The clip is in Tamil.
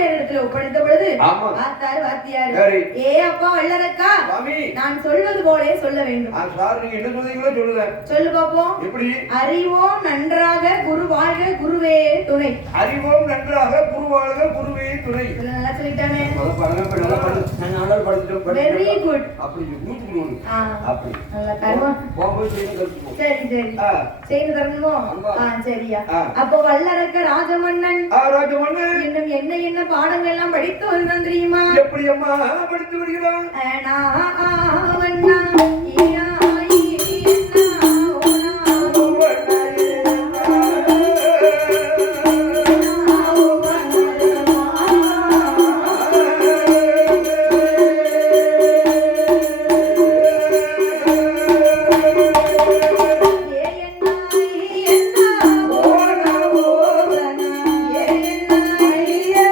வாத்தியார் இடத்துல ஒப்படைத்த பொழுது பார்த்தாரு வாத்தியார், ஏ அப்பா வல்லரக்கா, நான் சொல்வது போலே சொல்ல வேண்டும். நீங்க என்ன சொல்றீங்களோ சொல்லுங்க. சொல்லு பாப்போம். எப்படி? அறிவோம் நன்றாக குரு வாழ்க குருவே துணை. அறிவோம் நன்றாக குரு வாழ்க குருவே துணை. நல்லா சொல்லிட்டானே. Very good. அப்படி நூற்றுக்கு அப்படி நல்லா தருவோம். சரி சரி செய்து தரணுமோ? சரியா. அப்போ வல்லரக்க ராஜமன்னன் இன்னும் என்ன என்ன பாடங்கள் எல்லாம் படித்து வருகிறான் தெரியுமா? எப்படி அம்மா படித்து வருகிறான்? நான்